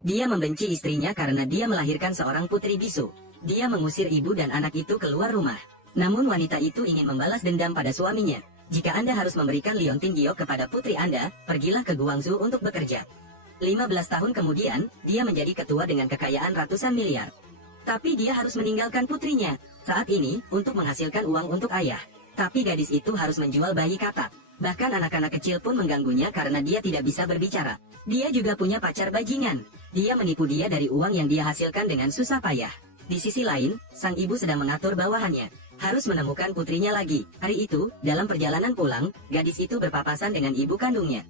Dia membenci istrinya karena dia melahirkan seorang putri bisu. Dia mengusir ibu dan anak itu keluar rumah. Namun wanita itu ingin membalas dendam pada suaminya. Jika Anda harus memberikan liontin giok kepada putri Anda, pergilah ke Guangzhou untuk bekerja. 15 tahun kemudian, dia menjadi ketua dengan kekayaan ratusan miliar. Tapi dia harus meninggalkan putrinya saat ini untuk menghasilkan uang untuk ayah. Tapi gadis itu harus menjual bayi katak. Bahkan anak-anak kecil pun mengganggunya karena dia tidak bisa berbicara. Dia juga punya pacar bajingan. Dia menipu dia dari uang yang dia hasilkan dengan susah payah. Di sisi lain, sang ibu sedang mengatur bawahannya. Harus menemukan putrinya lagi. Hari itu, dalam perjalanan pulang, gadis itu berpapasan dengan ibu kandungnya.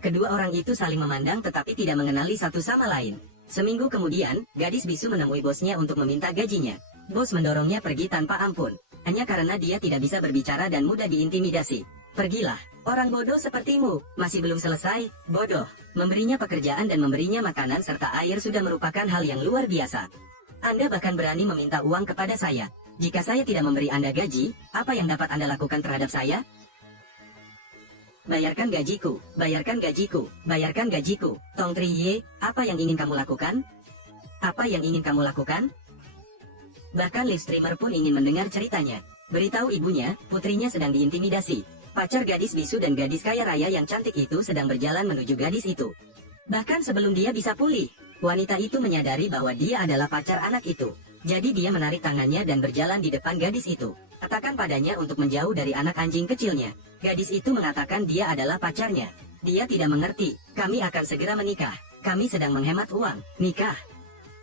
Kedua orang itu saling memandang tetapi tidak mengenali satu sama lain. Seminggu kemudian, gadis bisu menemui bosnya untuk meminta gajinya. Bos mendorongnya pergi tanpa ampun. Hanya karena dia tidak bisa berbicara dan mudah diintimidasi. Pergilah, orang bodoh sepertimu. Masih belum selesai, bodoh. Memberinya pekerjaan dan memberinya makanan serta air sudah merupakan hal yang luar biasa. Anda bahkan berani meminta uang kepada saya. Jika saya tidak memberi Anda gaji, apa yang dapat Anda lakukan terhadap saya? Bayarkan gajiku, bayarkan gajiku, bayarkan gajiku. Tong Triye, apa yang ingin kamu lakukan? Apa yang ingin kamu lakukan? Bahkan live streamer pun ingin mendengar ceritanya. Beritahu ibunya, putrinya sedang diintimidasi. Pacar gadis bisu dan gadis kaya raya yang cantik itu sedang berjalan menuju gadis itu. Bahkan sebelum dia bisa pulih, wanita itu menyadari bahwa dia adalah pacar anak itu. Jadi dia menarik tangannya dan berjalan di depan gadis itu. Katakan padanya untuk menjauh dari anak anjing kecilnya. Gadis itu mengatakan dia adalah pacarnya. Dia tidak mengerti. Kami akan segera menikah. Kami sedang menghemat uang. Nikah.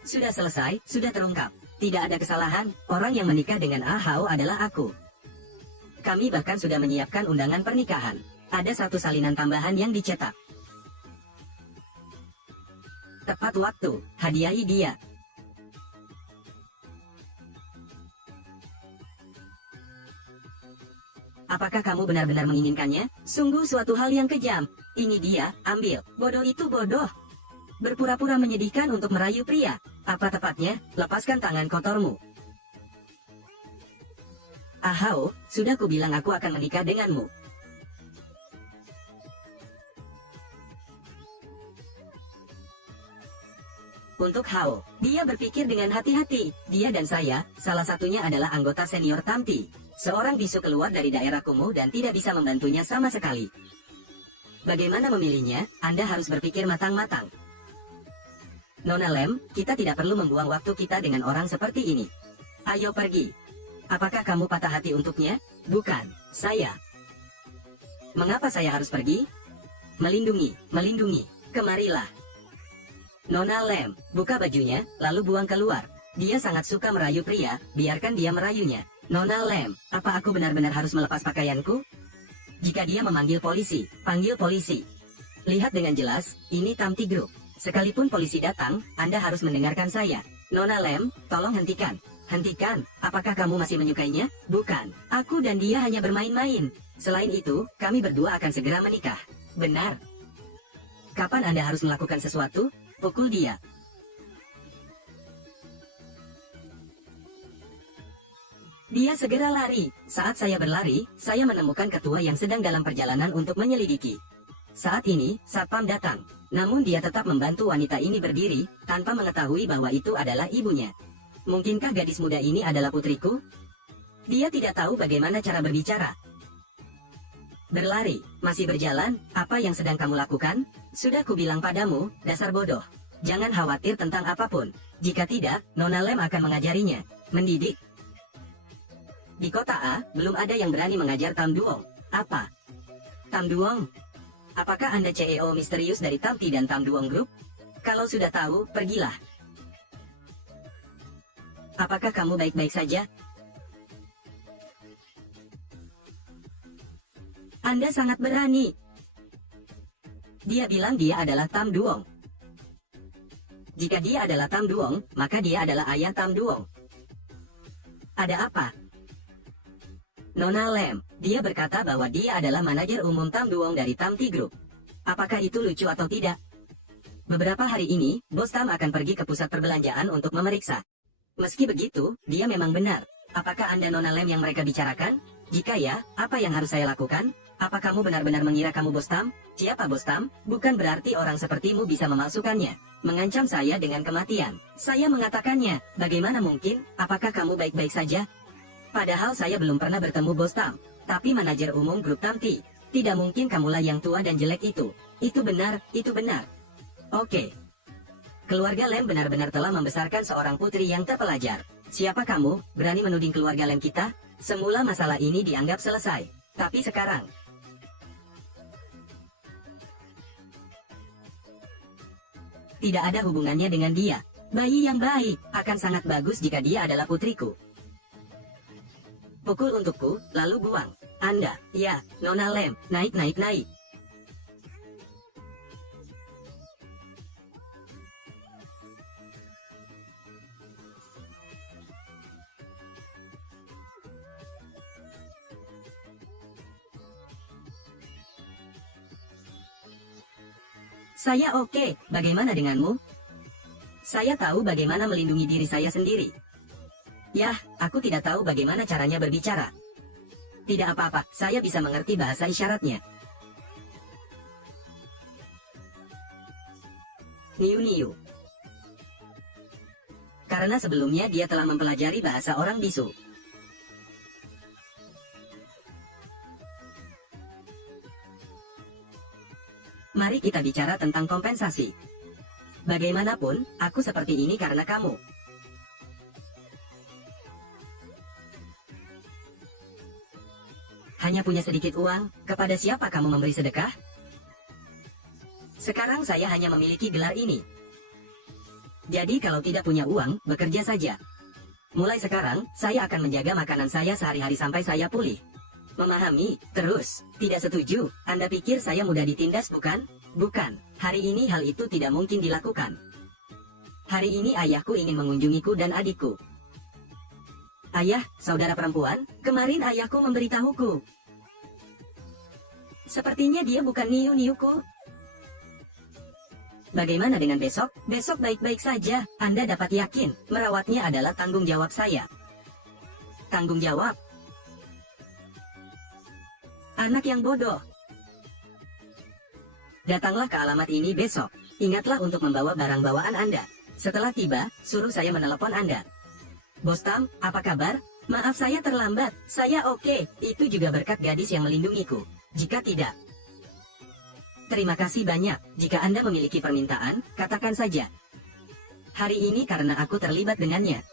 Sudah selesai, sudah terungkap. Tidak ada kesalahan, orang yang menikah dengan Ah Hao adalah aku. Kami bahkan sudah menyiapkan undangan pernikahan. Ada satu salinan tambahan yang dicetak. Tepat waktu, hadiahi dia. Apakah kamu benar-benar menginginkannya? Sungguh suatu hal yang kejam. Ini dia, ambil. Bodoh itu bodoh. Berpura-pura menyedihkan untuk merayu pria. Apa tepatnya, lepaskan tangan kotormu. Ahau, sudah kubilang aku akan menikah denganmu. Untuk Hao, dia berpikir dengan hati-hati. Dia dan saya, salah satunya adalah anggota senior Tampi. Seorang bisu keluar dari daerah kumuh dan tidak bisa membantunya sama sekali. Bagaimana memilihnya, Anda harus berpikir matang-matang. Nona Lem, kita tidak perlu membuang waktu kita dengan orang seperti ini. Ayo pergi. Apakah kamu patah hati untuknya? Bukan, saya. Mengapa saya harus pergi? Melindungi, melindungi. Kemarilah. Nona Lem, buka bajunya, lalu buang keluar. Dia sangat suka merayu pria, biarkan dia merayunya. Nona Lem, apa aku benar-benar harus melepas pakaianku? Jika dia memanggil polisi, panggil polisi. Lihat dengan jelas, ini Tamti Group. Sekalipun polisi datang, Anda harus mendengarkan saya. Nona Lem, tolong hentikan. Hentikan, apakah kamu masih menyukainya? Bukan, aku dan dia hanya bermain-main. Selain itu, kami berdua akan segera menikah. Benar. Kapan Anda harus melakukan sesuatu? Pukul dia. Dia segera lari. Saat saya berlari, saya menemukan ketua yang sedang dalam perjalanan untuk menyelidiki. Saat ini, satpam datang. Namun dia tetap membantu wanita ini berdiri, tanpa mengetahui bahwa itu adalah ibunya. Mungkinkah gadis muda ini adalah putriku? Dia tidak tahu bagaimana cara berbicara. Berlari, masih berjalan, apa yang sedang kamu lakukan? Sudah kubilang padamu, dasar bodoh. Jangan khawatir tentang apapun. Jika tidak, Nona Lem akan mengajarinya. Mendidik. Di kota A, belum ada yang berani mengajar Tam Duong. Apa? Tam Duong? Apakah Anda CEO misterius dari Tamti dan Tam Duong Group? Kalau sudah tahu, pergilah. Apakah kamu baik-baik saja? Anda sangat berani. Dia bilang dia adalah Tam Duong. Jika dia adalah Tam Duong, maka dia adalah ayah Tam Duong. Ada apa? Nona Lem, dia berkata bahwa dia adalah manajer umum Tam Duong dari Tamti Group. Apakah itu lucu atau tidak? Beberapa hari ini, Bos Tam akan pergi ke pusat perbelanjaan untuk memeriksa. Meski begitu, dia memang benar. Apakah Anda Nona Lem yang mereka bicarakan? Jika ya, apa yang harus saya lakukan? Apa kamu benar-benar mengira kamu bos Tam? Siapa bos Tam? Bukan berarti orang sepertimu bisa memalsukannya. Mengancam saya dengan kematian. Saya mengatakannya, bagaimana mungkin? Apakah kamu baik-baik saja? Padahal saya belum pernah bertemu bos Tam. Tapi manajer umum grup Tamti. Tidak mungkin kamulah yang tua dan jelek itu. Itu benar, itu benar. Oke. Keluarga Lem benar-benar telah membesarkan seorang putri yang terpelajar. Siapa kamu, berani menuding keluarga Lem kita? Semula masalah ini dianggap selesai. Tapi sekarang, tidak ada hubungannya dengan dia. Bayi yang baik, akan sangat bagus jika dia adalah putriku. Pukul untukku, lalu buang. Anda, ya, Nona Lem, naik. Saya oke, bagaimana denganmu? Saya tahu bagaimana melindungi diri saya sendiri. Yah, aku tidak tahu bagaimana caranya berbicara. Tidak apa-apa, saya bisa mengerti bahasa isyaratnya. Niu. Karena sebelumnya dia telah mempelajari bahasa orang bisu. Mari kita bicara tentang kompensasi. Bagaimanapun, aku seperti ini karena kamu. Hanya punya sedikit uang, kepada siapa kamu memberi sedekah? Sekarang saya hanya memiliki gelar ini. Jadi kalau tidak punya uang, bekerja saja. Mulai sekarang, saya akan menjaga makanan saya sehari-hari sampai saya pulih. Memahami, terus, tidak setuju, Anda pikir saya mudah ditindas bukan? Bukan, hari ini hal itu tidak mungkin dilakukan. Hari ini ayahku ingin mengunjungiku dan adikku. Ayah, saudara perempuan, kemarin ayahku memberitahuku. Sepertinya dia bukan niuku. Bagaimana dengan besok? Besok baik-baik saja, Anda dapat yakin, merawatnya adalah tanggung jawab saya. Tanggung jawab? Anak yang bodoh. Datanglah ke alamat ini besok. Ingatlah untuk membawa barang bawaan Anda. Setelah tiba, suruh saya menelepon Anda. Bos Tam, apa kabar? Maaf saya terlambat. Saya oke. Itu juga berkat gadis yang melindungiku. Jika tidak, terima kasih banyak. Jika Anda memiliki permintaan, katakan saja. Hari ini karena aku terlibat dengannya.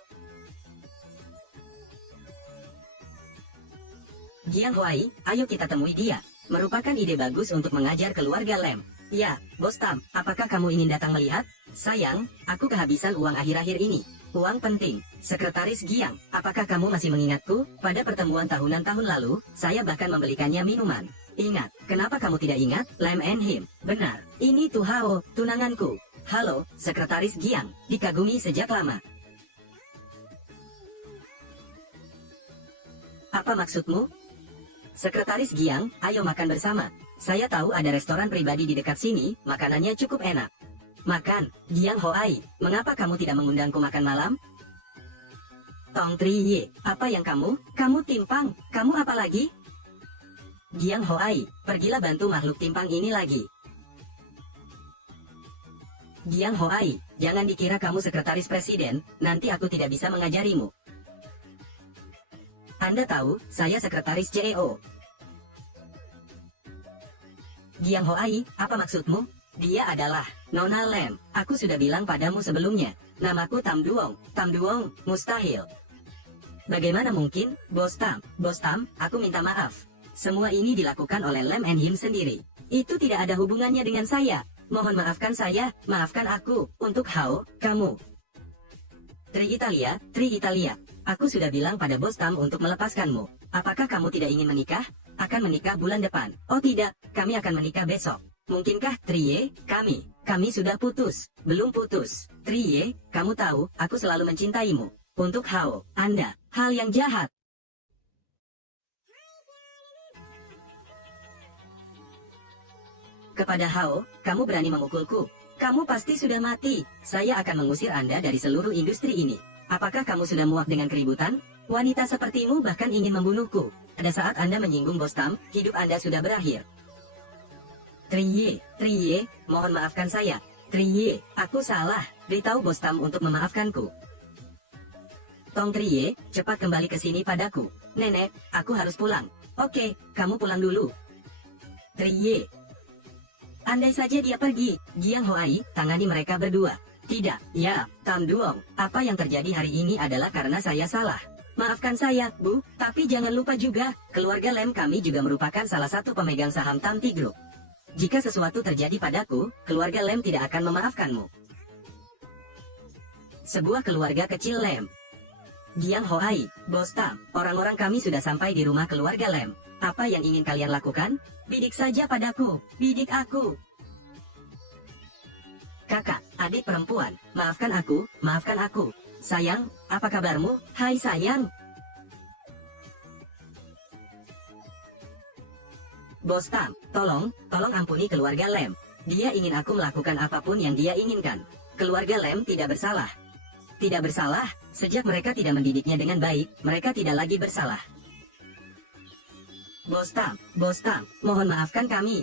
Jiang Huai, ayo kita temui dia. Merupakan ide bagus untuk mengajar keluarga Lem. Ya, Bos Tam, apakah kamu ingin datang melihat? Sayang, aku kehabisan uang akhir-akhir ini. Uang penting. Sekretaris Giang, apakah kamu masih mengingatku? Pada pertemuan tahunan-tahun lalu, saya bahkan membelikannya minuman. Ingat, kenapa kamu tidak ingat? Lem and him. Benar, ini Tu Hao, tunanganku. Halo, Sekretaris Giang, dikagumi sejak lama. Apa maksudmu? Sekretaris Giang, ayo makan bersama. Saya tahu ada restoran pribadi di dekat sini, makanannya cukup enak. Makan, Giang Hoai, mengapa kamu tidak mengundangku makan malam? Tong Tri Ye, apa yang kamu? Kamu timpang, kamu apa lagi? Giang Hoai, pergilah bantu makhluk timpang ini lagi. Giang Hoai, jangan dikira kamu sekretaris presiden, nanti aku tidak bisa mengajarimu. Anda tahu, saya sekretaris CEO. Giang Hoai, apa maksudmu? Dia adalah Nona Lem. Aku sudah bilang padamu sebelumnya. Namaku Tam Duong. Tam Duong, mustahil. Bagaimana mungkin, Bos Tam? Bos Tam, aku minta maaf. Semua ini dilakukan oleh Lem and him sendiri. Itu tidak ada hubungannya dengan saya. Mohon maafkan saya, maafkan aku. Untuk Hao, kamu. Tri Italia. Aku sudah bilang pada Bos Tam untuk melepaskanmu. Apakah kamu tidak ingin menikah? Akan menikah bulan depan. Oh tidak, kami akan menikah besok. Mungkinkah, Triye? Kami sudah putus. Belum putus. Triye, kamu tahu, aku selalu mencintaimu. Untuk Hao, Anda, hal yang jahat. Kepada Hao, kamu berani memukulku. Kamu pasti sudah mati. Saya akan mengusir Anda dari seluruh industri ini. Apakah kamu sudah muak dengan keributan? Wanita sepertimu bahkan ingin membunuhku. Pada saat Anda menyinggung Bos Tam, hidup Anda sudah berakhir. Triye, mohon maafkan saya. Triye, aku salah. Beritahu Bos Tam untuk memaafkanku. Tong Triye, cepat kembali ke sini padaku. Nenek, aku harus pulang. Oke, kamu pulang dulu. Triye. Andai saja dia pergi, Jiang Hoai, tangani mereka berdua. Tidak, ya, Tam Duong, apa yang terjadi hari ini adalah karena saya salah. Maafkan saya, Bu, tapi jangan lupa juga, keluarga Lem kami juga merupakan salah satu pemegang saham Tam Tea Group. Jika sesuatu terjadi padaku, keluarga Lem tidak akan memaafkanmu. Sebuah keluarga kecil Lem. Jiang Hoai, Bos Tam, orang-orang kami sudah sampai di rumah keluarga Lem. Apa yang ingin kalian lakukan? Bidik saja padaku, bidik aku. Kakak, adik perempuan, maafkan aku. Sayang, apa kabarmu? Hai sayang. Bos Tam, tolong ampuni keluarga Lem. Dia ingin aku melakukan apapun yang dia inginkan. Keluarga Lem tidak bersalah. Tidak bersalah, sejak mereka tidak mendidiknya dengan baik, mereka tidak lagi bersalah. Bos Tam, mohon maafkan kami.